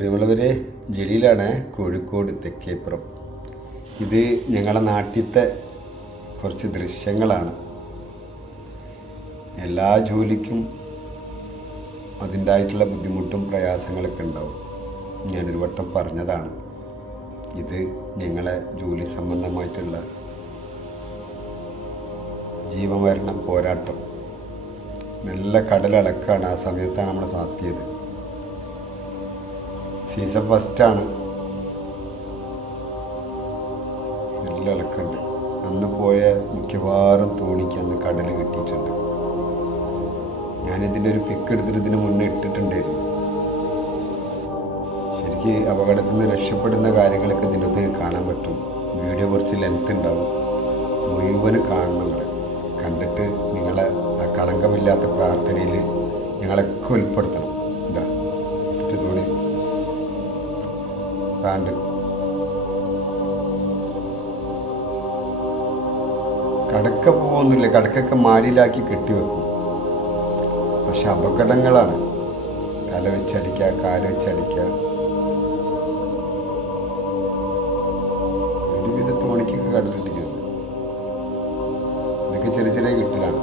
പ്രിയമുള്ളവരെ ജലീലാണ് കോഴിക്കോട് തെക്കേപ്പുറം. ഇത് ഞങ്ങളുടെ നാട്ടിലത്തെ കുറച്ച് ദൃശ്യങ്ങളാണ്. എല്ലാ ജോലിക്കും അതിന്റെതായിട്ടുള്ള ബുദ്ധിമുട്ടും പ്രയാസങ്ങളൊക്കെ ഉണ്ടാവും. ഞാനൊരു വട്ടം പറഞ്ഞതാണ് ഇത് ഞങ്ങളെ ജോലി സംബന്ധമായിട്ടുള്ള ജീവമരണ പോരാട്ടം. നല്ല കടലടക്കാണ് ആ സമയത്താണ് നമ്മൾ സാത്തിയത് സീസൺ ഫസ്റ്റാണ് നല്ല ഇളക്കുണ്ട്. അന്ന് പോയ മിക്കവാറും തോണിക്ക് അന്ന് കടൽ കിട്ടിയിട്ടുണ്ട്. ഞാനിതിന്റെ ഒരു പിക്ക് എടുത്തിട്ട് ഇതിന് മുന്നേ ഇട്ടിട്ടുണ്ടായിരുന്നു. ശരിക്ക് അപകടത്തിൽ നിന്ന് രക്ഷപ്പെടുന്ന കാര്യങ്ങളൊക്കെ ഇതിനകത്ത് കാണാൻ പറ്റും. വീഡിയോ കുറച്ച് ലെങ്ത് ഉണ്ടാവും. മുഴുവൻ കാണണം കണ്ടിട്ട് നിങ്ങളെ ആ കളങ്കമില്ലാത്ത പ്രാർത്ഥനയിൽ ഞങ്ങളൊക്കെ ഉൾപ്പെടുത്തണം. എന്താ ഫസ്റ്റ് തോണി. താണ്ട് കടക്ക പോകുന്നില്ല കടക്കൊക്കെ മാലിയിലാക്കി കെട്ടിവെക്കും പക്ഷെ അപകടങ്ങളാണ്. തല വെച്ചടിക്കുക കാൽ വെച്ചടിക്കുക. ഒരുവിധ തോണിക്കൊക്കെ കടലിട്ടിരിക്കുന്നത് ഇതൊക്കെ ചെറിയ ചെറിയ കിട്ടലാണ്.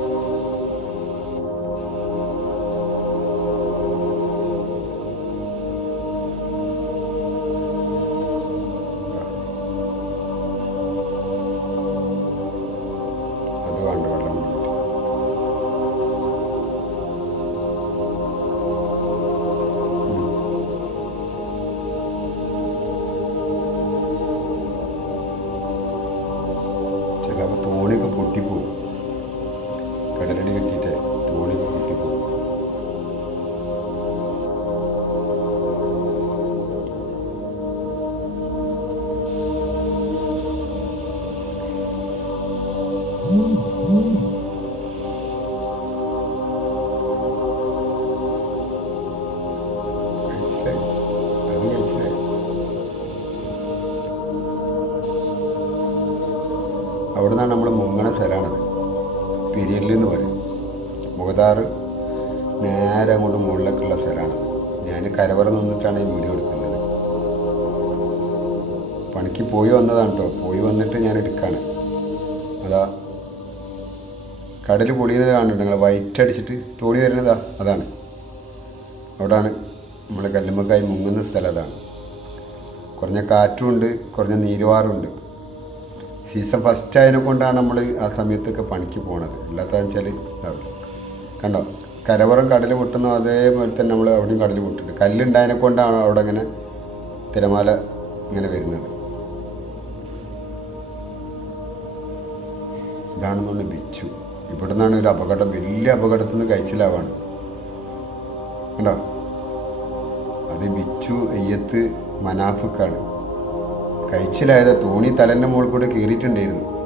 അവിടെ നിന്നാണ് നമ്മൾ മുങ്ങണ സ്ഥലമാണത്. പിരിയലിൽ എന്ന് പറയും മുഖതാറ് നേരെ അങ്ങോട്ട് മുകളിലേക്കുള്ള സ്ഥലമാണത്. ഞാൻ കരവറ നിന്നിട്ടാണ് ഈ വീഡിയോ എടുക്കുന്നത്. പണിക്ക് പോയി വന്നതാണ് കേട്ടോ പോയി വന്നിട്ട് ഞാൻ എടുക്കാണ്. അതാ കടൽ പൊടിയുന്നത് കാണുന്നുണ്ട് നിങ്ങൾ വൈറ്റ് അടിച്ചിട്ട് തോണി വരുന്നതാ അതാണ്. അവിടാണ് നമ്മൾ കല്ലുമ്മക്കായി മുങ്ങുന്ന സ്ഥലം അതാണ്. കുറഞ്ഞ കാറ്റുമുണ്ട് കുറഞ്ഞ നീരുവാറുണ്ട് സീസൺ ഫസ്റ്റ് ആയതിനെ കൊണ്ടാണ് നമ്മൾ ആ സമയത്തൊക്കെ പണിക്ക് പോണത്. അല്ലാത്തതെന്ന് വെച്ചാൽ ഇതാവില്ല കണ്ടോ? കരവറ കടൽ പൊട്ടുന്നു അതേപോലെ തന്നെ നമ്മൾ അവിടെയും കടൽ പൊട്ടുണ്ട്. കല്ലുണ്ടായതിനെ കൊണ്ടാണ് അവിടെ ഇങ്ങനെ തിരമാല ഇങ്ങനെ വരുന്നത്. ഇതാണെന്നുള്ള ബിച്ചു. ഇവിടെ നിന്നാണ് ഒരു അപകടം. വലിയ അപകടത്തിൽ നിന്ന് കഴിച്ചിലാവാണ്. കണ്ടോ? അത് ബിച്ചു അയ്യത്ത് മനാഫിക്കാണ്. കഴിച്ചിലായത് തോണി തലന്റെ മുകളിൽ കൂടെ കയറിയിട്ടുണ്ടായിരുന്നു.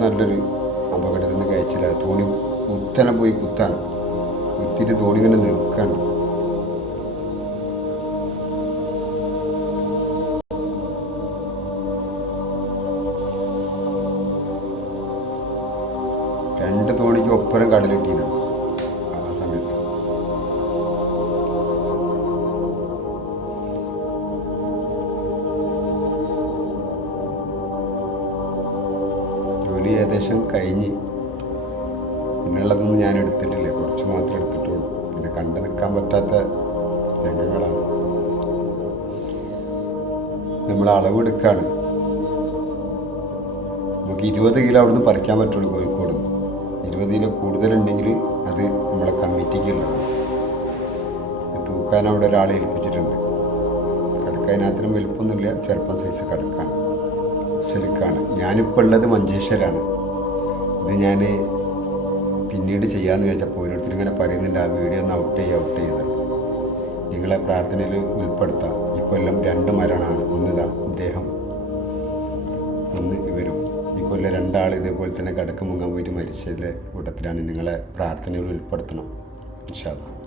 നല്ലൊരു അപകടത്തിൽ നിന്ന് കഴിച്ചില്ല. തോണി കുത്തനെ പോയി കുത്താണ്. കുത്തിയിട്ട് തോണി ഇങ്ങനെ നിൽക്കാണ്. രണ്ട് തോണിക്ക് ഒപ്പരം കടലിട്ടീന. ജോലി ഏകദേശം കഴിഞ്ഞ്. പിന്നുള്ളതൊന്നും ഞാൻ എടുത്തിട്ടില്ല. കുറച്ച് മാത്രമേ എടുത്തിട്ടുള്ളൂ. പിന്നെ കണ്ടു നിൽക്കാൻ പറ്റാത്ത രംഗങ്ങളാണ്. നമ്മൾ അളവെടുക്കാണ് നമുക്ക് ഇരുപത് കിലോ അവിടുന്ന് പറിക്കാൻ പറ്റുള്ളൂ കോഴിക്കോട്. ഇരുപത് കിലോ കൂടുതലുണ്ടെങ്കിൽ അത് നമ്മളെ കമ്മിറ്റിക്കുള്ളതാണ് തൂക്കാൻ അവിടെ ഒരാളെ ഏൽപ്പിച്ചിട്ടുണ്ട്. കടക്കതിനകത്തിനും വലുപ്പമൊന്നുമില്ല. ചെറുപ്പം സൈസ് കടക്കാണ്. സിൽക്കാണ്. ഞാനിപ്പോൾ ഉള്ളത് മഞ്ചേശ്വരാണ്. ഇത് ഞാൻ പിന്നീട് ചെയ്യാമെന്ന് വിചാരിച്ചപ്പോൾ ഓരോരുത്തരും ഇങ്ങനെ പറയുന്നുണ്ട് ആ വീഡിയോ ഒന്ന് ഔട്ട് ചെയ്യുക ഔട്ട് ചെയ്യുന്നത് നിങ്ങളെ പ്രാർത്ഥനയിൽ ഉൾപ്പെടുത്താം. ഈ കൊല്ലം രണ്ട് മരണമാണ് ഒന്നിതാ ഇദ്ദേഹം. ഒന്ന് ഇവരും. ഈ കൊല്ലം രണ്ടാൾ ഇതേപോലെ തന്നെ കടക്ക് മുങ്ങാൻ പോയിട്ട് മരിച്ചതിലെ കൂട്ടത്തിലാണ് നിങ്ങളെ പ്രാർത്ഥനയിൽ ഉൾപ്പെടുത്തണം. ഇൻഷാല്ലാ